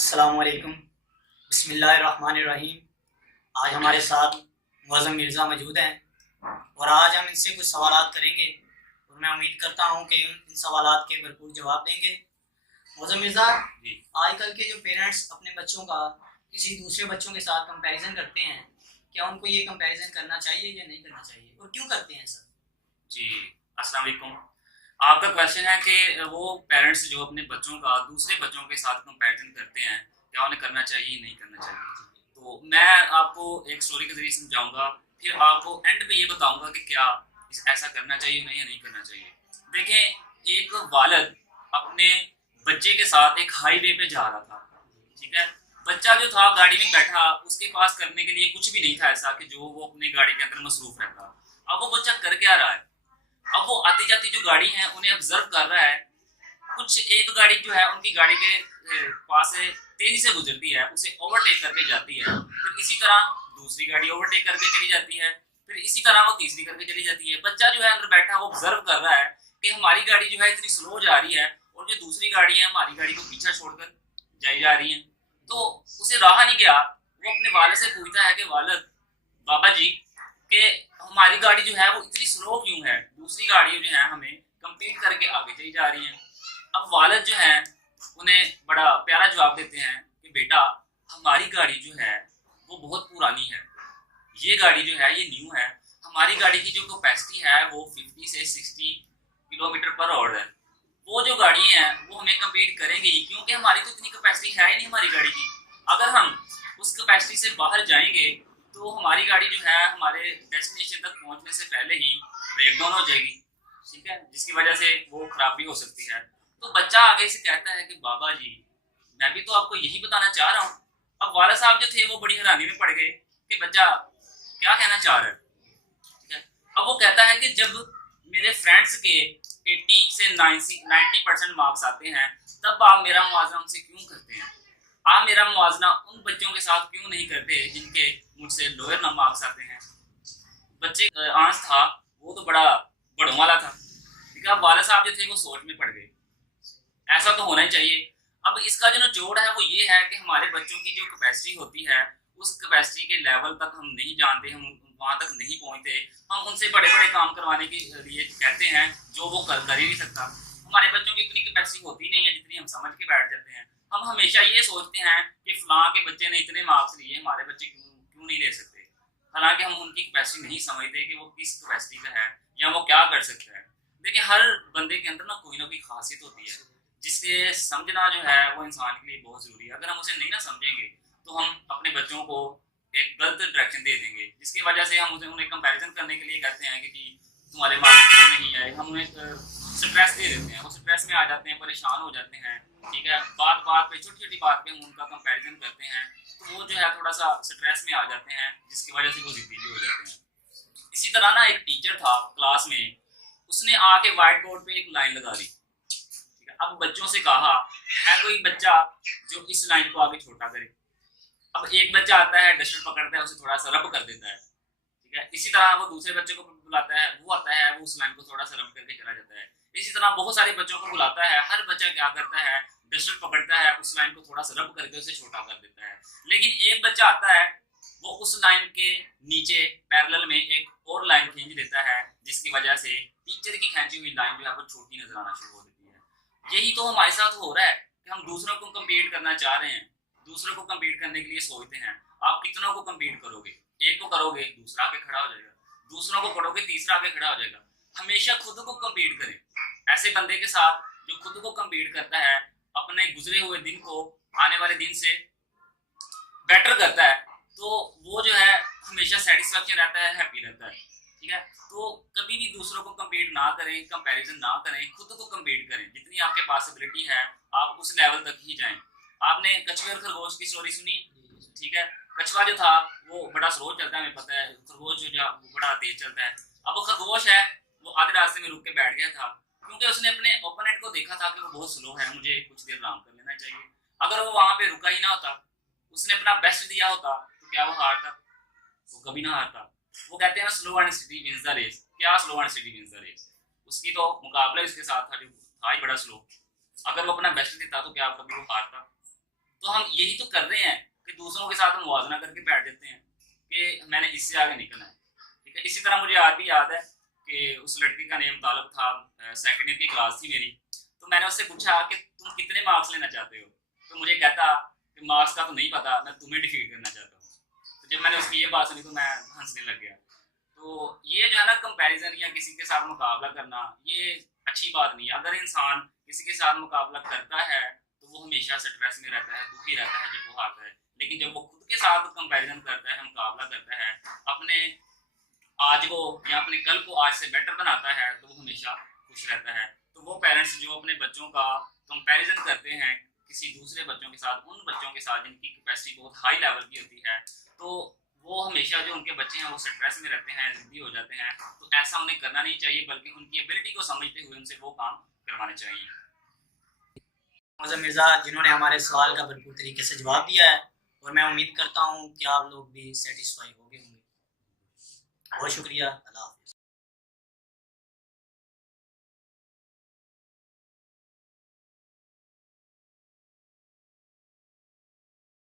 अस्सलामुअलैकुम। बिस्मिल्लाहिर्रहमानिर्रहीम। आज हमारे साथ मुअज़्ज़म मिर्ज़ा मौजूद हैं और आज हम इनसे कुछ सवालात करेंगे और मैं उम्मीद करता हूं कि इन सवालात के भरपूर जवाब देंगे। मुअज़्ज़म मिर्ज़ा, जी आजकल के जो पेरेंट्स अपने बच्चों का किसी दूसरे बच्चों के साथ कंपैरिजन करते हैं, क्या उनको ये कंपैरिजन करना चाहिए या नहीं करना चाहिए और क्यों करते हैं सर? जी अस्सलाम वालेकुम। आपका क्वेश्चन है कि वो पेरेंट्स जो अपने बच्चों का दूसरे बच्चों के साथ कंपैरिजन करते हैं, क्या उन्हें करना चाहिए नहीं करना चाहिए। तो मैं आपको एक स्टोरी के जरिए समझाऊंगा, फिर आपको एंड पे ये बताऊंगा कि क्या ऐसा करना चाहिए उन्हें या नहीं करना चाहिए। देखें, एक वालिद अपने बच्चे के साथ एक हाईवे पे जा रहा था। ठीक है, बच्चा जो था गाड़ी में बैठा, उसके पास करने के लिए कुछ भी नहीं था ऐसा कि जो वो अपनी गाड़ी के अंदर मसरूफ रहता। अब वो बच्चा कर क्या रहा है, अब वो आती जाती जो गाड़ी है उन्हें ऑब्जर्व कर रहा है। कुछ एक गाड़ी जो है उनकी गाड़ी के पास से तेजी से गुजरती है, उसे ओवरटेक करके जाती है। फिर इसी तरह दूसरी गाड़ी ओवरटेक करके चली जाती है, फिर इसी तरह वो तीसरी करके चली जाती है। बच्चा जो है अंदर बैठा वो ऑब्जर्व कर रहा है कि हमारी गाड़ी जो है इतनी स्लो जा रही है और जो दूसरी गाड़ी है हमारी गाड़ी को पीछा छोड़कर जाई जा रही है। तो उसे रहा नहीं गया, वो अपने वाले से पूछता है कि वालद, बाबा जी, कि हमारी गाड़ी जो है वो इतनी स्लो क्यों है, दूसरी गाड़ियां जो है हमें कंपीट करके आगे चली जा रही हैं। अब वालिद जो है उन्हें बड़ा प्यारा जवाब देते हैं कि बेटा, हमारी गाड़ी जो है वो बहुत पुरानी है, ये गाड़ी जो है ये न्यू है। हमारी गाड़ी की जो कैपेसिटी है वो 50 से 60 किलोमीटर पर आवर है। वो जो गाड़ी है वो हमें कम्पीट करेंगी क्योंकि हमारी तो इतनी कैपेसिटी है ही नहीं हमारी गाड़ी की। अगर हम उस कैपेसिटी से बाहर जाएंगे तो हमारी गाड़ी जो है हमारे डेस्टिनेशन तक पहुंचने से पहले ही ब्रेक डाउन हो जाएगी। ठीक है, जिसकी वजह से वो खराब भी हो सकती है। तो बच्चा आगे से कहता है कि बाबा जी, मैं भी तो आपको यही बताना चाह रहा हूँ। अब वाला साहब जो थे वो बड़ी हैरानी में पड़ गए कि बच्चा क्या कहना चाह रहा है। ठीक है, अब वो कहता है कि जब मेरे फ्रेंड्स के 80 से 90% मार्क्स आते हैं, तब आप मेरा मुआवजा उनसे क्यों करते हैं। आप मेरा मुआवजा उन बच्चों के साथ क्यों नहीं करते जिनके मुझसे लोअर ना मार्क्स आते हैं। बच्चे आंस था वो तो बड़ा बड़ों वाला था। ठीक है, वाले साहब जो थे वो सोच में पड़ गए, ऐसा तो होना ही चाहिए। अब इसका जो निचोड़ है वो ये है कि हमारे बच्चों की जो कैपेसिटी होती है उस कैपेसिटी के लेवल तक हम नहीं जानते, हम वहां तक नहीं पहुंचते। हम उनसे बड़े बड़े काम करवाने के लिए कहते हैं जो वो कर ही नहीं सकता। हमारे बच्चों की इतनी कैपेसिटी होती नहीं है जितनी हम समझ के बैठ जाते हैं। हम हमेशा ये सोचते हैं कि फलां के बच्चे ने इतने मार्क्स लिए, हमारे बच्चे क्यों क्यों नहीं ले सकते। हालांकि हम उनकी कैपेसिटी नहीं समझते कि वो किस कैपेसिटी का है या वो क्या कर सकता है। देखिए, हर बंदे के अंदर ना कोई खासियत होती है जिससे समझना जो है वो इंसान के लिए बहुत जरूरी है। अगर हम उसे नहीं ना समझेंगे तो हम अपने बच्चों को एक गलत डायरेक्शन दे देंगे, जिसकी वजह से हम उन्हें कंपैरिजन करने के लिए कहते हैं कि तुम्हारे मार्क्स क्यों नहीं आए। हम उन्हें स्ट्रेस दे देते हैं, वो स्ट्रेस में आ जाते हैं, परेशान हो जाते हैं। ठीक है, बात बात पे छोटी छोटी बात पे हम उनका कंपैरिजन करते हैं, तो वो जो है थोड़ा सा स्ट्रेस में आ जाते हैं, जिसकी वजह से वो जिद्दी भी हो जाते हैं। इसी तरह ना एक टीचर था क्लास में, उसने आके व्हाइट बोर्ड पे एक लाइन लगा दी। अब बच्चों से कहा, है कोई बच्चा जो इस लाइन को आगे छोटा करे। अब एक बच्चा आता है, डस्टर पकड़ता है, उसे थोड़ा सा रब कर देता है। ठीक है, इसी तरह वो दूसरे बच्चे को बुलाता है, वो आता है, वो उस लाइन को थोड़ा सा रब करके चला जाता है। इसी तरह बहुत सारे बच्चों को बुलाता है, हर बच्चा क्या करता है, डस्टर पकड़ता है, उस लाइन को थोड़ा सा रब करके उसे छोटा कर देता है। लेकिन एक बच्चा आता है, वो उस लाइन के नीचे पैरेलल में एक और लाइन खींच देता है, जिसकी वजह से टीचर की खींची हुई लाइन जो है वो छोटी नजर आना शुरू हो जाती है। यही तो हमारे साथ हो रहा है कि हम दूसरों को कम्पीट करना चाह रहे हैं, दूसरों को कम्पीट करने के लिए सोचते हैं। आप कितनों को कम्पीट करोगे, एक को करोगे दूसरा आगे खड़ा हो जाएगा, दूसरों को करोगे तीसरा आगे खड़ा हो जाएगा। हमेशा खुद को कम्पीट करें ऐसे बंदे के साथ जो खुद को कम्पीट करता है, अपने गुजरे हुए दिन को आने वाले दिन से बेटर करता है, तो वो जो है हमेशा सेटिस्फेक्शन रहता है, हैप्पी रहता है। ठीक है, तो कभी भी दूसरों को कम्पीट ना करें, कंपैरिजन ना करें, खुद को कम्पीट करें। जितनी आपके पास एबिलिटी है आप उस लेवल तक ही जाएं। आपने कछुए और खरगोश की स्टोरी सुनी। ठीक है, कछुआ जो था वो बड़ा स्लो चलता है, हमें पता है। खरगोश जो वो बड़ा तेज चलता है। अब वो खरगोश है, वो आधे रास्ते में रुक के बैठ गया था क्योंकि उसने अपने ओपोनेंट को देखा था कि वो बहुत स्लो है, मुझे कुछ देर आराम कर लेना चाहिए। अगर वो वहां पे रुका ही ना होता, उसने अपना बेस्ट दिया होता, तो क्या वो हारता? वो कभी ना हारता। वो कहते हैं slow and steady wins the race. क्या slow and steady wins the race? उसकी तो मुकाबला इसके साथ था जो था ही बड़ा स्लो। अगर वो अपना बेस्ट देता तो क्या कभी वो हारता? तो हम यही तो कर रहे हैं कि दूसरों के साथ हम मुवाजना करके बैठ जाते हैं कि मैंने इससे आगे निकलना है, ठीक है। इसी तरह मुझे आज भी याद है कि उस लड़के का नेम तालब था, सेकेंड ईयर की क्लास थी मेरी, तो मैंने उससे पूछा कि तुम कितने मार्क्स लेना चाहते हो, तो मुझे कहता कि मार्क्स का तो नहीं पता, मैं तुम्हें डिफीट करना चाहता हूँ। तो जब मैंने उसकी ये बात सुनी तो मैं हंसने लग गया। तो ये जो है ना कंपैरिजन या किसी के साथ मुकाबला करना, ये अच्छी बात नहीं है। अगर इंसान किसी के साथ मुकाबला करता है तो वो हमेशा स्ट्रेस में रहता है, दुखी रहता है जब वो हारता है। लेकिन जब वो खुद के साथ कंपैरिजन करता है, मुकाबला करता है, अपने आज को या अपने कल को आज से बेटर बनाता है, तो वो हमेशा खुश रहता है। तो वो पेरेंट्स जो अपने बच्चों का कंपैरिजन करते हैं किसी दूसरे बच्चों के साथ, उन बच्चों के साथ जिनकी कैपेसिटी बहुत हाई लेवल की होती है, तो वो हमेशा जो उनके बच्चे हैं वो स्ट्रेस में रहते हैं, जिद्दी हो जाते हैं। तो ऐसा उन्हें करना नहीं चाहिए, बल्कि उनकी एबिलिटी को समझते हुए उनसे वो काम करवाने चाहिए। मौजम मिर्ज़ा, जिन्होंने हमारे सवाल का भरपूर तरीके से जवाब दिया है, और मैं उम्मीद करता हूँ कि आप लोग भी सेटिस्फाई हो गए होंगे। बहुत शुक्रिया।